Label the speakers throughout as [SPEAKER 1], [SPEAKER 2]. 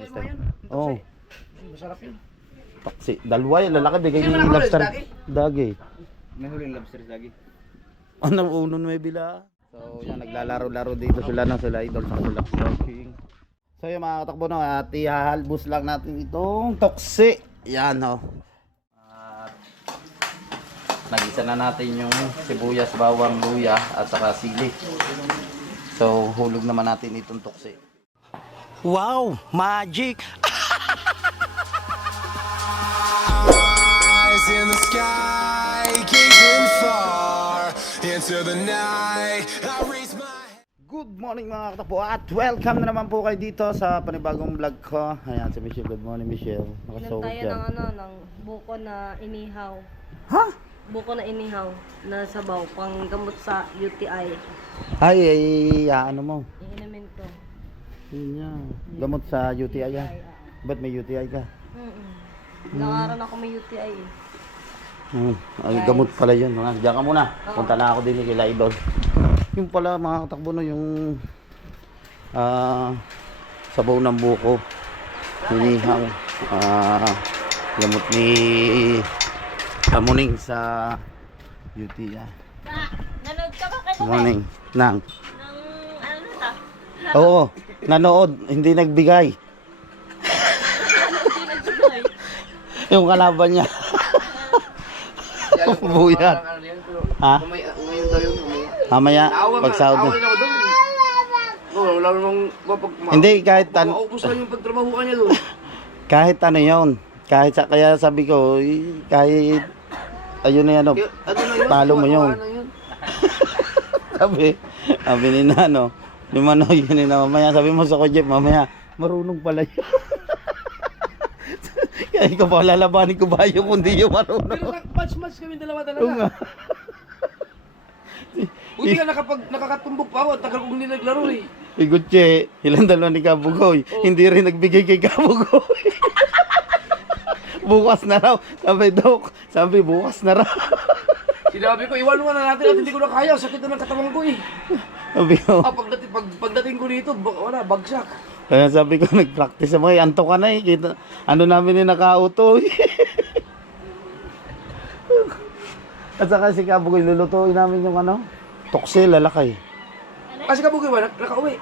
[SPEAKER 1] Mister. Oo.
[SPEAKER 2] Masarap yun.
[SPEAKER 1] Taksi. Dalawa yung lalaki. Bigay
[SPEAKER 2] Sino
[SPEAKER 1] yung
[SPEAKER 2] nakakulis,
[SPEAKER 1] lobster.
[SPEAKER 2] dagi?
[SPEAKER 1] Dagi.
[SPEAKER 3] May huling lobster lagi.
[SPEAKER 1] Ano uno may bila? So yan naglalaro-laro dito sila no sila idol sa sila king. So yung mga katakbo no at ihahalbus lang natin itong toksi. Yan ho. At nagisa na natin yung sibuyas, bawang, luya at saka sili. So hulog naman natin itong toksi. Wow, magic!
[SPEAKER 4] eyes in the sky, gazing far into the night. I raise my
[SPEAKER 1] Good morning mga katakbo at welcome na naman po kayo dito sa panibagong vlog ko. Ayan si Michelle. Good morning Michelle.
[SPEAKER 5] Inom
[SPEAKER 1] Nakasawag
[SPEAKER 5] tayo ng ano, ng buko na inihaw.
[SPEAKER 1] Ha?
[SPEAKER 5] Buko na inihaw na sabaw, pang gamot sa UTI.
[SPEAKER 1] Ay, ay, ano mo?
[SPEAKER 5] Iinumin to.
[SPEAKER 1] Yun. Gamot sa UTI yan.
[SPEAKER 5] Ah.
[SPEAKER 1] Ba't may UTI ka?
[SPEAKER 5] Mm-mm. Ilang araw na ako may UTI eh.
[SPEAKER 1] Hmm. Ay, gamot pala yun. Mga, diyan ka muna. Punta na ako din kila Idol. Yung pala mga katakbo no, yung ah sabaw ng buko. Hinihang ah gamot ni Amuning sa UTI.
[SPEAKER 5] Nanood ka ba kayo
[SPEAKER 1] Morning. Nang.
[SPEAKER 5] ng ano na
[SPEAKER 1] Oo. Nanood. Hindi nagbigay. yung kalaban niya. Buyat.
[SPEAKER 2] Ano
[SPEAKER 1] Ha?
[SPEAKER 2] yun.
[SPEAKER 1] Mamaya, pag sahod na.
[SPEAKER 2] wala namang
[SPEAKER 1] Hindi, kahit tan-
[SPEAKER 2] Maubos lang yung pagtrabahuan niya doon.
[SPEAKER 1] Kahit ano yon kahit sa, kaya sabi ko, kahit, ayun na yan,
[SPEAKER 2] Ano yun?
[SPEAKER 1] Talo mo yun.
[SPEAKER 2] Tawanan yun.
[SPEAKER 1] sabi, sabi ni Nano, ni Manoy, yun na mamaya, sabi mo sa ko, Jeff, mamaya, marunong pala yun. kaya ikaw pa lalabanin ko ba yung kundi yung
[SPEAKER 2] Pero
[SPEAKER 1] marunong.
[SPEAKER 2] match-match kami dalawa talaga.
[SPEAKER 1] Oo nga.
[SPEAKER 2] Buti ka nakapag, nakakatumbok pa ako at tagal kong hindi naglaro eh.
[SPEAKER 1] Igutche, ilang dalawa ni Kabugoy, hindi rin nagbigay kay Kabugoy. bukas na raw, sabi Dok, sabi bukas na raw.
[SPEAKER 2] Sinabi ko, iwan mo na natin at hindi ko na kaya. Sakit na ng katawan ko eh.
[SPEAKER 1] Sabi ko,
[SPEAKER 2] Ah, pagdating, pag, pagdating ko dito, ba- wala, bagsak.
[SPEAKER 1] Kaya sabi ko, nag-practice mo, eh, anto ka na eh. Kita, ano namin yung nakauto eh. At saka si Kabugoy, lulutuin namin yung ano, tokse, lalakay.
[SPEAKER 2] Kasi kabugay ba, nak- nakauwi.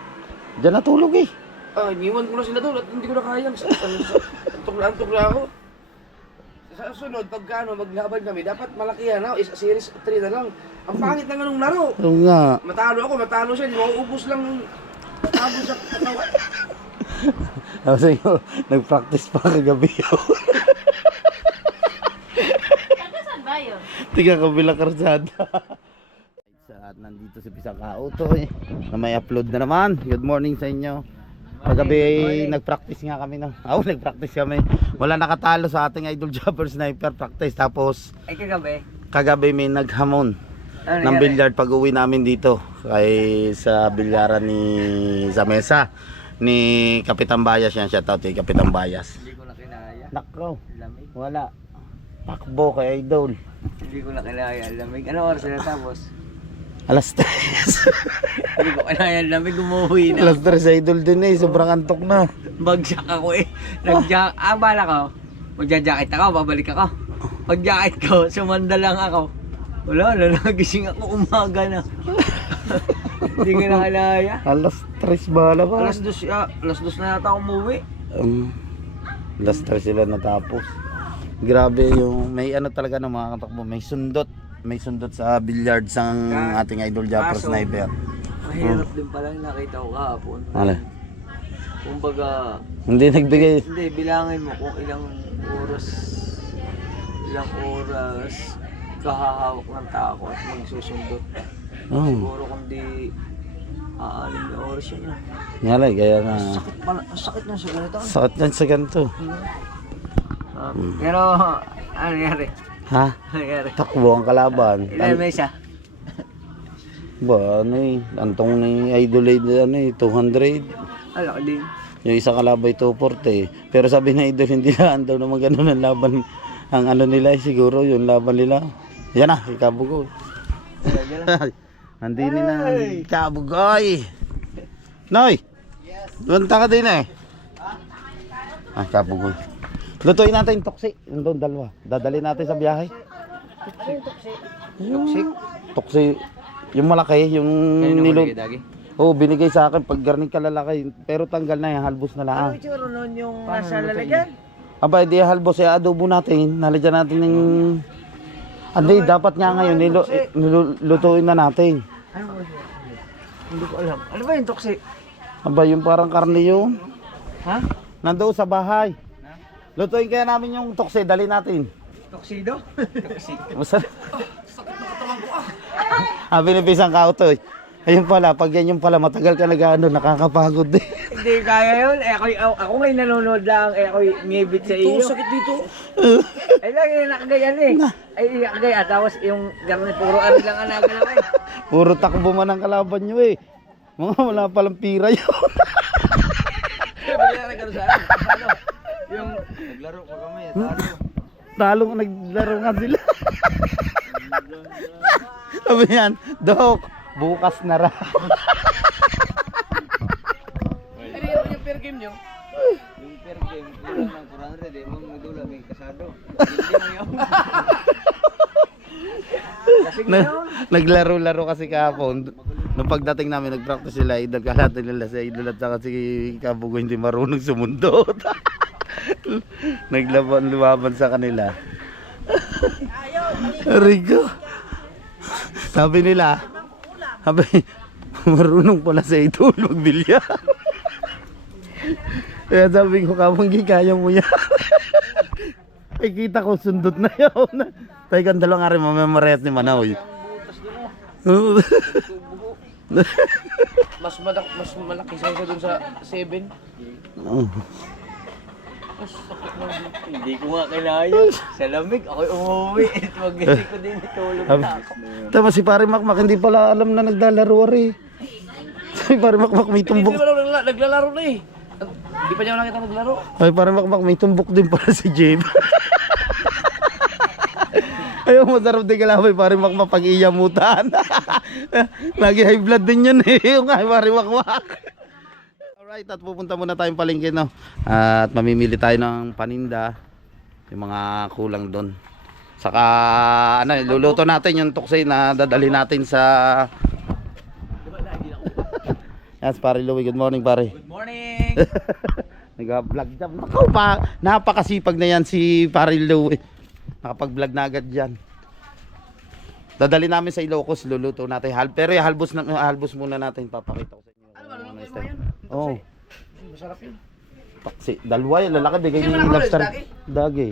[SPEAKER 1] Diyan natulog eh.
[SPEAKER 2] Ah, iniwan ko na sila doon at hindi ko na kaya. Antok na antok na ako. Sa sunod, pagka ano, maglaban kami, dapat malaki yan. Is, series 3 na lang. Ang pangit ng anong laro.
[SPEAKER 1] Oo nga.
[SPEAKER 2] Matalo ako, matalo siya. Di mauubos lang ng tabo sa katawan.
[SPEAKER 1] Sabi ko, nag-practice pa kagabi yun.
[SPEAKER 5] Taga saan ba yun?
[SPEAKER 1] Tiga kabilang karsada. Sa nandito si Pisang Auto eh. Na may upload na naman. Good morning sa inyo. Paggabi nag-practice nga kami no. Ah, nag-practice kami. Wala nakatalo sa ating Idol Jumper Sniper practice. Tapos
[SPEAKER 3] Ay kagabi.
[SPEAKER 1] kagabi may naghamon
[SPEAKER 3] Ano
[SPEAKER 1] ng
[SPEAKER 3] nangyari?
[SPEAKER 1] billiard pag uwi namin dito kay sa bilyaran ni sa mesa ni Kapitan Bayas yan shout out kay Kapitan Bayas
[SPEAKER 3] Hindi ko na kinaya.
[SPEAKER 1] nako
[SPEAKER 3] Lamig.
[SPEAKER 1] wala pakbo kay idol
[SPEAKER 3] Hindi ko na kinaya. Lamig. Ano oras na tapos?
[SPEAKER 1] Alas 3
[SPEAKER 3] Hindi ko kinaya. Lamig. Umuwi na.
[SPEAKER 1] alas 3 idol din eh sobrang antok na
[SPEAKER 3] Bagsak ako eh. Nag-jack. Ah, bala ko. Magja-jacket ako. Babalik ako. Pag-jacket ko, sumanda lang ako. Wala na. Nagising ako umaga na. Hindi ko na kinaya.
[SPEAKER 1] alas 3 bala ba
[SPEAKER 3] Alas dos, ah, alas dos na yata ako umuwi.
[SPEAKER 1] um, alas 3 sila natapos grabe yung may ano talaga ng mga katakbo may sundot may sundot sa billiard sang
[SPEAKER 3] Ka-
[SPEAKER 1] ating idol Jumper
[SPEAKER 3] kaso,
[SPEAKER 1] Sniper
[SPEAKER 3] Mahirap din pala yung nakita ko kahapon.
[SPEAKER 1] Ala.
[SPEAKER 3] Kumbaga,
[SPEAKER 1] hindi nagbigay
[SPEAKER 3] Hindi, bilangin mo kung ilang oras ilang oras kahahawak ng tako at magsusundot.
[SPEAKER 1] oh
[SPEAKER 3] Siguro kung di aanim na oras yun. ah.
[SPEAKER 1] Yalay, kaya nga.
[SPEAKER 3] Sakit pala, ang sakit na sa ganito.
[SPEAKER 1] Sakit yan sa ganito.
[SPEAKER 3] Ah, pero, ano nangyari?
[SPEAKER 1] Ha? Takbo ang kalaban.
[SPEAKER 3] Ilan may isa?
[SPEAKER 1] Ba, ano eh. Antong ni Idolade, ano eh, 200.
[SPEAKER 3] Ala, din.
[SPEAKER 1] Yung isa kalabay 240. Pero sabi na Idol, hindi na daw naman ganun ang laban. Ang ano nila eh, siguro, yung laban nila. Yan na, ikabugoy. Nandini na, ikabugoy. Noy! Yes. Dunta ka din eh. Ah, kabugoy. Lutuin natin toksi. Yung doon dalawa. Dadali natin sa biyahe. Toksi. Toksi. Yung malaki, yung nilo. Oo, binigay sa akin pag garning kalalaki. Pero tanggal na yan, halbos na lang.
[SPEAKER 3] itsura nun yung nasa lalagyan?
[SPEAKER 1] Aba, di halbos, eh, adobo natin. Nalagyan natin ng... Hindi, dapat nga ngayon, nilo, nilulutuin na natin.
[SPEAKER 3] Ano? Hindi ko alam. Ano ba yung toksi?
[SPEAKER 1] Aba, yung parang karne yun.
[SPEAKER 3] Ha?
[SPEAKER 1] Nandoon sa bahay. Lutuin kaya namin yung tokse, dali natin.
[SPEAKER 3] Toksido?
[SPEAKER 1] Basta... Sabi ni Pisang Kauto, eh. Ayun pala, pag yan yung pala, matagal ka nag-ano, nakakapagod din.
[SPEAKER 3] Hindi kaya yun. Eh, ako, ako, ngayon nanonood lang. Eh, ako ngibit sa iyo.
[SPEAKER 2] Ito, sakit dito.
[SPEAKER 3] Ay, lagi na nakagayan eh. Ay, nakagaya. Tapos yung garni, puro ano lang ang nagalaw eh.
[SPEAKER 1] Puro takbo man ang kalaban nyo eh. Mga wala palang pira yun.
[SPEAKER 3] Bigla na gano'n sa akin. Ano? Yung naglaro pa kami, talo.
[SPEAKER 1] Talo naglaro nga sila. Sabi yan, Dok, bukas na raw.
[SPEAKER 2] Pero yung, yung fair game nyo,
[SPEAKER 3] Yung per game, kulang ng 400 eh. Mga madula, may kasado. Hindi mo yun. Kasi
[SPEAKER 1] Na,
[SPEAKER 3] ngayon,
[SPEAKER 1] naglaro-laro kasi kahapon. Nung pagdating namin, nag-practice sila, idol kalatan nila sa idol at saka si Kabugo hindi marunong sumundot. Naglaban, lumaban sa kanila. Rico. Sabi nila, sabi, marunong pala sa idol magbilya. Kaya sabi ko, Kabunggi, kaya mo yan. Ay, kita ko, sundot na yun. Tayo kang dalawang ari, mamamarayat ni Manaw.
[SPEAKER 2] Mas, malak, mas malaki sa isa dun sa 7.
[SPEAKER 1] Oo.
[SPEAKER 3] Hindi ko nga kinaya. Sa lamig, ako'y umuwi. Magising ko din itulog na ako.
[SPEAKER 1] Tama si Pare Makmak, hindi pala alam na naglalaro ari. Si Pare Makmak may
[SPEAKER 2] Hindi
[SPEAKER 1] tumbok.
[SPEAKER 2] naman ako nagla- naglalaro na eh. Hindi pa niya ako nakita maglaro.
[SPEAKER 1] Ay, Pare Makmak may tumbok din pala si Jeb. Ayaw masarap din kalabay, Pare Makmak pag iyamutan. Lagi high blood din yun eh. Yung nga, Pare Makmak. Alright, at pupunta muna tayong palengke, no? At mamimili tayo ng paninda. Yung mga kulang doon. Saka, ano, luluto natin yung tuksay na dadali natin sa... Yes, pare Louie. Good morning, pare.
[SPEAKER 3] Good morning!
[SPEAKER 1] Nag-vlog jam. Nakaw pa, napakasipag na yan si pare Louie. Nakapag-vlog na agad dyan. Dadali namin sa Ilocos, luluto natin. Hal pero halbos, na, halbos muna natin. Papakita ko sa inyo.
[SPEAKER 2] Ano
[SPEAKER 1] Ano
[SPEAKER 2] mo yan?
[SPEAKER 1] Oo.
[SPEAKER 2] Masarap yun.
[SPEAKER 1] Paksi. Dalawa yung lalaki. Bigay
[SPEAKER 2] Sino
[SPEAKER 1] niyo yung lobster.
[SPEAKER 2] dagi?
[SPEAKER 1] Dagi.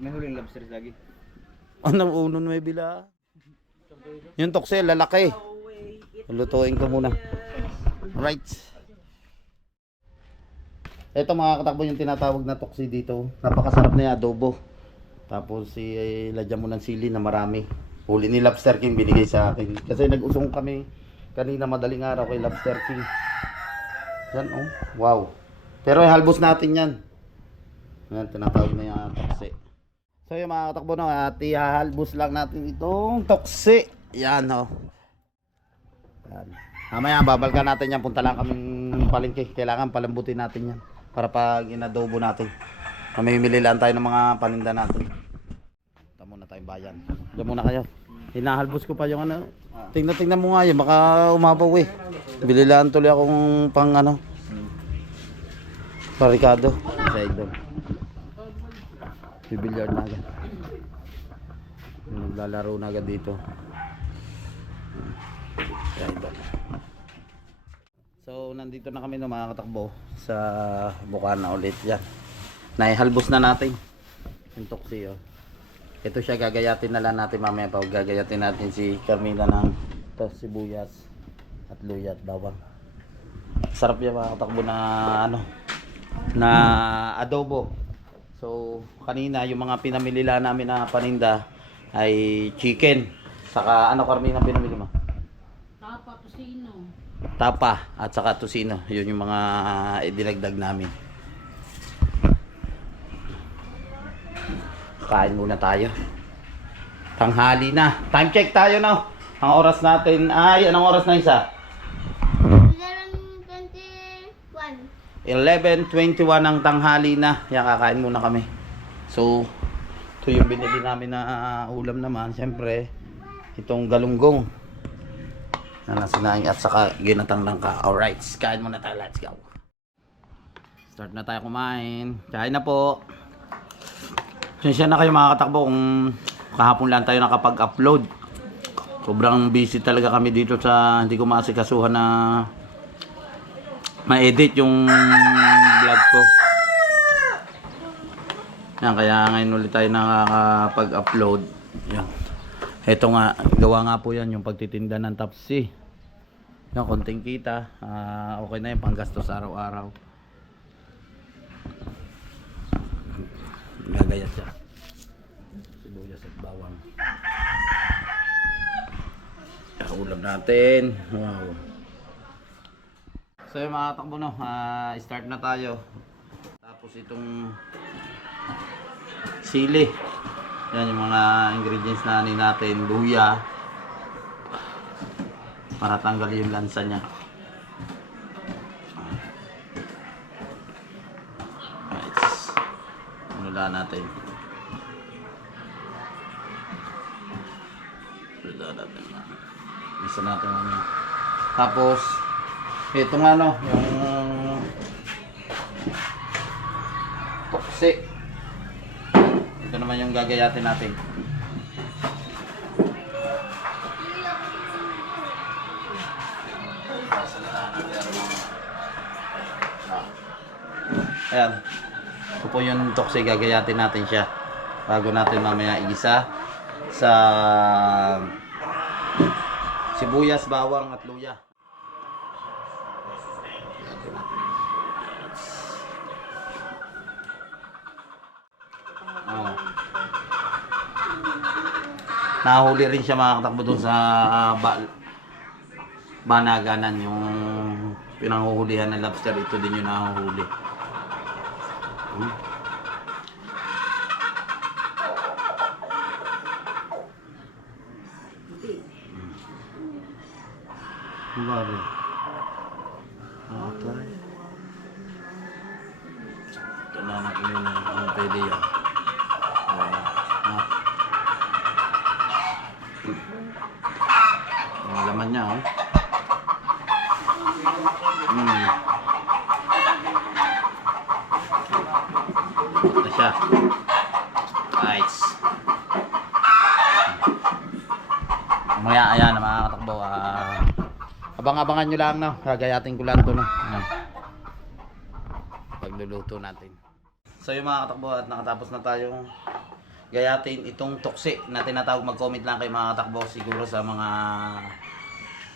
[SPEAKER 3] May huling lobster lagi.
[SPEAKER 1] Ano, uno na bila. Yung tokse, lalaki. Lutuin ko muna. Right. Ito mga katakbo yung tinatawag na toksi dito. Napakasarap na yung adobo. Tapos si eh, lagyan mo ng sili na marami. Huli ni Lobster King binigay sa akin. Kasi nag-usong kami kanina madaling araw kay Lobster King. Yan oh. Wow. Pero halbos natin yan. Yan, tinatawag na yung toksi. So yung mga katakbo no, at ihahalbos lang natin itong toksi. Yan ho. Yan. Mamaya babalikan natin yan. Punta lang kaming palengke. Kailangan palambutin natin yan. Para pag inadobo natin. Mamimili lang tayo ng mga paninda natin. Punta muna tayong bayan. Diyan muna kayo. Hinahalbos ko pa yung ano. Tingnan tingnan mo nga yun. Baka umapaw eh. Bili lang tuloy akong pang ano. Parikado. Sa idol. Bibilyard na agad. Naglalaro na agad dito. Sa idol. So, nandito na kami no mga katakbo sa Bukana ulit yan. Naihalbos na natin yung toksi oh. Ito siya gagayatin na lang natin mamaya pa. Gagayatin natin si Carmela ng tos, sibuyas at luya at bawang. Sarap yan mga katakbo na ano na adobo. So, kanina yung mga pinamili lang namin na paninda ay chicken. Saka ano Carmina pinamili mo?
[SPEAKER 5] Tapa, tusino.
[SPEAKER 1] tapa at saka tusino. Yun yung mga idinagdag namin. Kain muna tayo. Tanghali na. Time check tayo no. Ang oras natin ay anong oras na isa?
[SPEAKER 6] 11.21.
[SPEAKER 1] 11.21 ng tanghali na. Yan, kakain muna kami. So, ito yung binili namin na ah, ulam naman. Siyempre, itong galunggong na nasinaing at saka ginatang langka. Alright, kain muna tayo. Let's go. Start na tayo kumain. Kain na po. Sinsya na kayo mga katakbo kung kahapon lang tayo nakapag-upload. Sobrang busy talaga kami dito sa hindi ko maasikasuhan na ma-edit yung vlog ko. Yan, kaya ngayon ulit tayo nakakapag-upload. Yan. Ito nga, gawa nga po yan yung pagtitinda ng tapsi. Yan, konting kita. Ah, okay na yung panggastos araw-araw. Gagayat siya. Sibuyas at bawang. Ulam natin. Wow. So yung mga takbo no, ah, start na tayo. Tapos itong sili. Yan yung mga ingredients na ani natin. Luya. Para tanggal yung lansa niya. Right. Lang natin. Ano natin. Isa natin. Tapos, itong ano, yung toksi. Ito naman yung gagayatin natin. Ayan. Ito po yung toksi, gagayatin natin siya. Bago natin mamaya igisa sa sibuyas, bawang at luya. Nahuli rin siya mga katakbo dun sa ah, ba banaganan yung pinanghuhulihan ng lobster. Ito din yung nahuhuli. Hmm. Baru. Okay. Ito na anak ko yun ang ang pwede yan. Ayan. Ah. Ang laman niya, oh. Hmm. Ito na siya. Nice. Mamaya, ayan, mga katakbo, ah, abang-abangan nyo lang, no? Gagayatin ko lang to, no? Pagluluto natin. So, yung mga katakbo, at nakatapos na tayong gayatin itong toksi na tinatawag mag-comment lang kayo mga katakbo siguro sa mga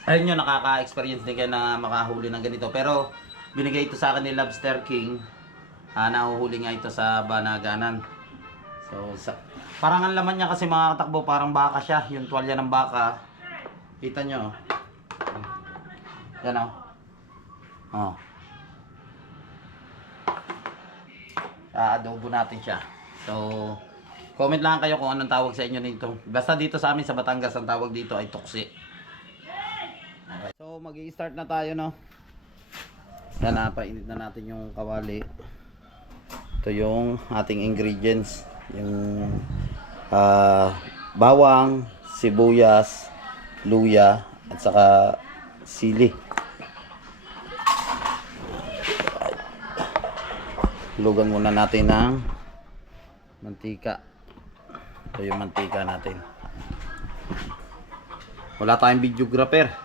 [SPEAKER 1] ayun nyo nakaka-experience din kayo na makahuli ng ganito pero binigay ito sa akin ni Lobster King ah, nahuhuli nga ito sa Banaganan so sa, parang ang laman niya kasi mga katakbo parang baka siya yung tuwalya ng baka kita nyo oh. yan oh oh adobo natin siya so Comment lang kayo kung anong tawag sa inyo nito. Basta dito sa amin sa Batangas ang tawag dito ay toksi. Okay. So mag-i-start na tayo no. Yan na, na natin yung kawali. Ito yung ating ingredients. Yung ah, bawang, sibuyas, luya, at saka sili. Lugan muna natin ng mantika. Ito yung mantika natin. Wala tayong videographer.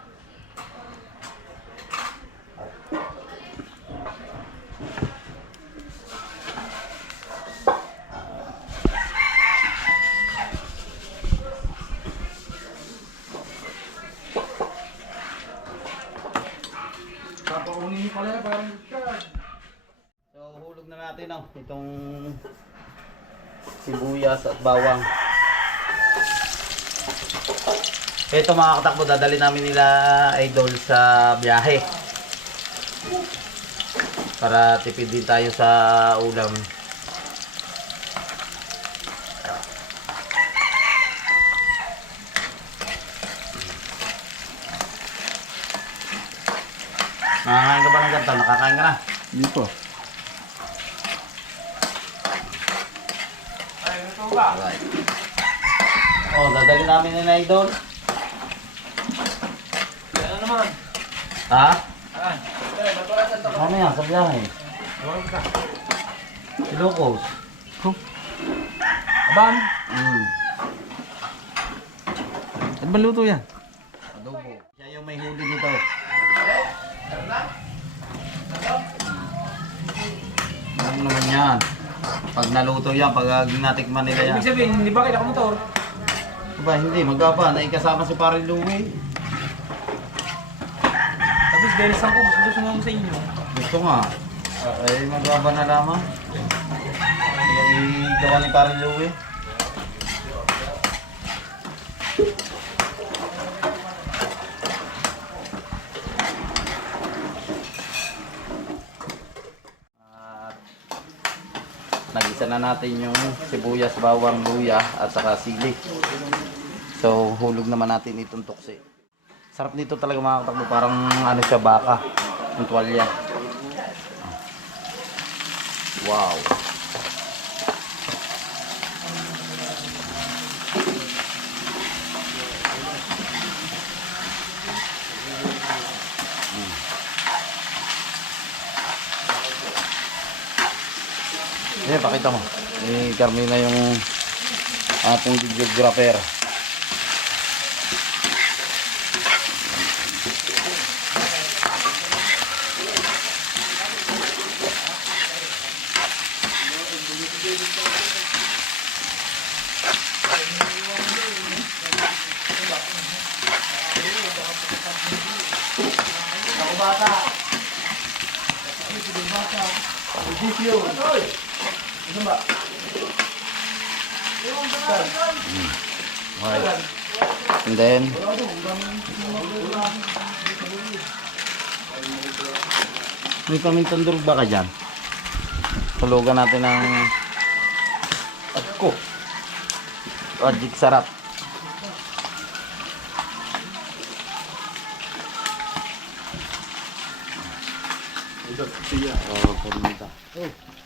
[SPEAKER 1] So, hulog na natin oh, itong sibuyas at bawang. Ito mga katakbo, dadali namin nila idol sa biyahe. Para tipid din tayo sa ulam. Nakakain ka na? Hindi pa. Alright. Oh, dadali namin ni Idol.
[SPEAKER 2] Ano naman?
[SPEAKER 1] Ha?
[SPEAKER 2] Ah,
[SPEAKER 1] Ano yan? Sa biyahe. Ilocos.
[SPEAKER 2] Aban?
[SPEAKER 1] Mm.
[SPEAKER 2] Ano ba luto yan?
[SPEAKER 1] Adobo. Siya yung may huli dito. Ano naman yan? Pag naluto yan, pag natikman nila yan.
[SPEAKER 2] Ibig sabihin, hindi ba kita motor?
[SPEAKER 1] Aba, hindi. Magkapa. Naikasama si Pare Louie.
[SPEAKER 2] Tapos beres ako, gusto gusto mo sa inyo.
[SPEAKER 1] Gusto nga. Ay, magkapa na lamang. Ay, gawa ni Pare Louie. At nagisa na natin yung sibuyas, bawang, luya at saka sili. So, hulog naman natin itong tuksi. Sarap nito talaga mga katakbo. Parang ano siya, baka. Yung tuwalya. Wow. Pakita mo. Eh, Carmina yung ating videographer. Okay. And then, may pamintang durog ba ka dyan? Tulugan natin ng Ako. Project sarap. Oh, paminta. Oh.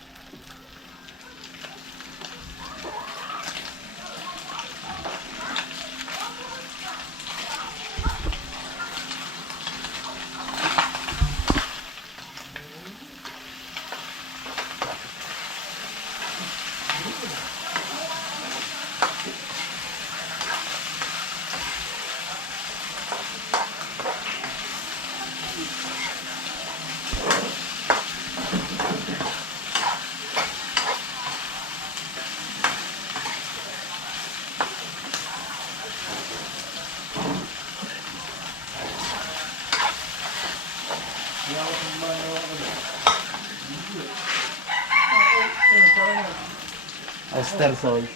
[SPEAKER 1] Oyster sauce.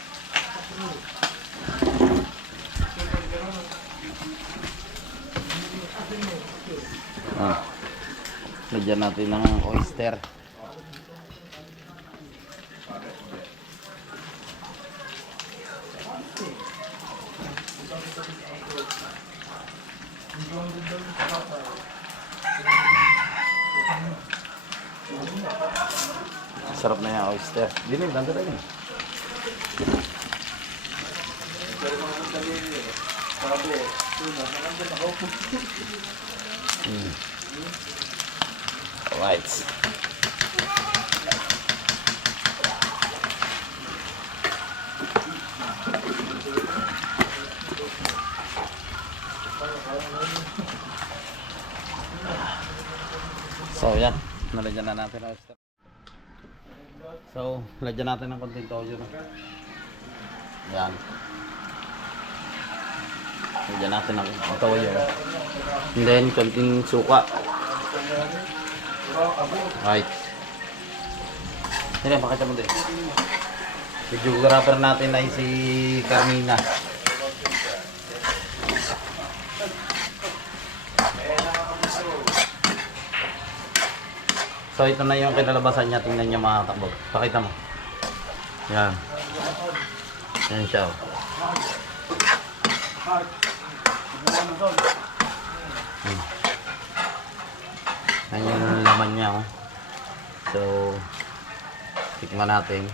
[SPEAKER 1] Ah. Lagyan natin ng oyster. Oyster. Dilim, ganda rin. Mm. Alright. So, yan. Nalagyan na natin ang. So, lagyan natin ng konting toyo. No? Yan. Lagyan natin ng toyo. And then, konting suka. Right. Yan, pakita mo din. Videographer natin ay si Carmina. So ito na yung kinalabasan niya. Tingnan niya mga takbo. Pakita mo. Yan. Yan siya. oh. Hmm. Yan yung laman niya. Oh. So, tikman natin.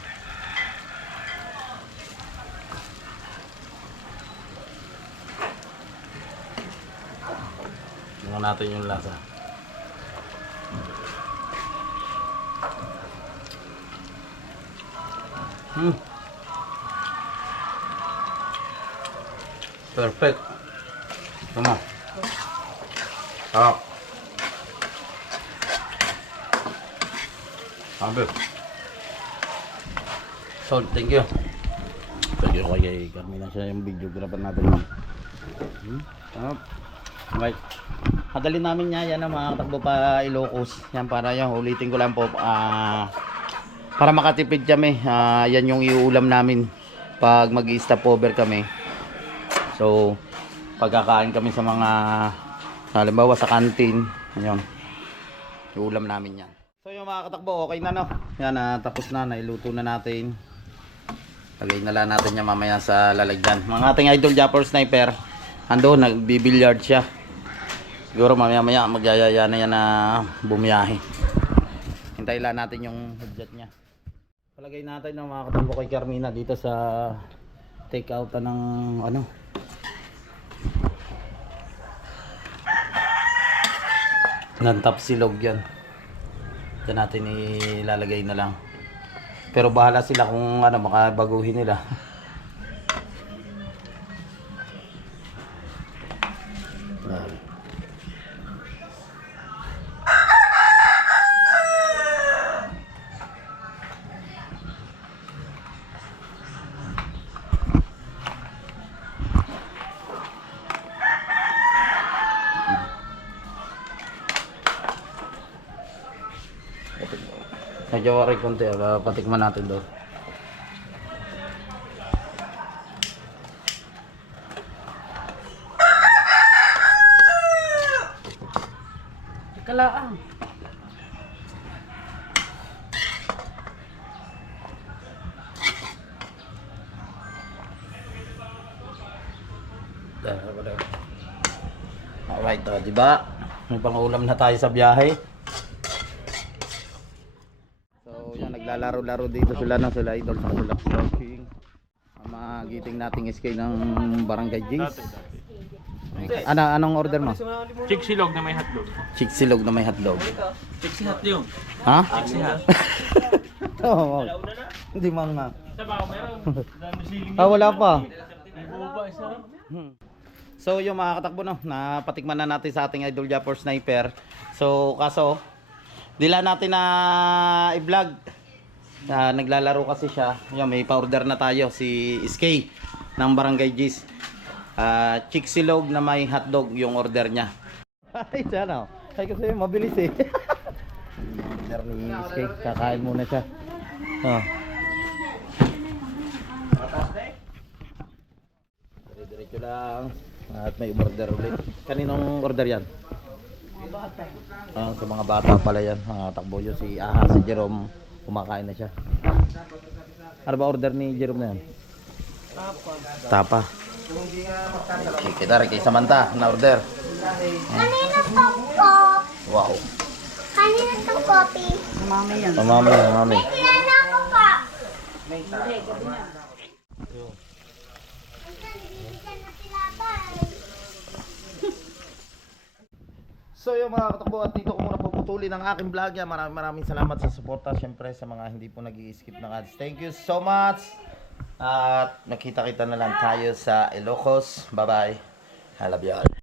[SPEAKER 1] Tingnan natin yung lasa. Hmm. Perfect. Tama. Sarap. Sabi. So, thank you. Thank you kay Carmina siya yung videographer natin. Hmm? Sarap. Okay. Hadalin namin niya yan ang mga katakbo pa Ilocos. Yan para yung ulitin ko lang po. ah para makatipid kami. ah yan yung iulam namin pag mag stop over kami. So, pagkakain kami sa mga halimbawa sa kantin. Ayun. Iulam namin yan. So yung mga katakbo, okay na no? Yan na, tapos na, nailuto na natin. Lagay na lang natin yan mamaya sa lalagyan. Mga ating idol Japper Sniper, ando, nagbibilyard siya. Siguro mamaya maya magyayaya na yan na bumiyahe. Hintayin lang natin yung headset niya. Palagay natin ng mga katakbo kay Carmina dito sa take out ng ano. Ng silog yan. Diyan natin ilalagay na lang. Pero bahala sila kung ano, makabaguhin nila. Medyo worry konti, ah, patikman natin doon.
[SPEAKER 5] Kalaang.
[SPEAKER 1] Alright, oh, di ba? May pangulam na tayo sa biyahe. So, yan, naglalaro-laro dito sila ng sila idol sa sila stalking. Ang mga giting nating SK ng Barangay Jays. Ano, anong order mo?
[SPEAKER 6] Chick silog na may hotdog.
[SPEAKER 1] Chick silog na may hotdog.
[SPEAKER 3] Sexy hot yun.
[SPEAKER 1] Ha?
[SPEAKER 3] Hot.
[SPEAKER 1] Oo. Hindi mga. Ah, wala pa. So yung mga katakbo no, napatikman na natin sa ating Idol Japper Sniper. So kaso, dila natin na i-vlog. Ah, naglalaro kasi siya. Yan, may pa-order na tayo si SK ng Barangay G's. Ah, chick silog na may hotdog yung order niya. Ay, sana. Ay kasi mabilis eh. order ni SK, kakain muna siya. Oh. Diretso lang. At may order ulit. Kaninong order yan? Ah, sa mga bata pala yan. Mga takbo yun. Si Aha, si Jerome, kumakain na siya. Ano ba order ni Jerome na yan? Tapa. Tapa. Okay, kita rin kay Samantha na order.
[SPEAKER 7] Kanina to po.
[SPEAKER 1] Wow.
[SPEAKER 7] Kanina to copy.
[SPEAKER 1] Pamami, pamami.
[SPEAKER 7] Kilala ko pa.
[SPEAKER 1] So yung mga katakbo at dito ko muna puputulin ang aking vlog yan. Maraming maraming salamat sa suporta. Siyempre sa mga hindi po nag skip ng ads. Thank you so much. At nakita-kita na lang tayo sa Ilocos. Bye bye. I love you all.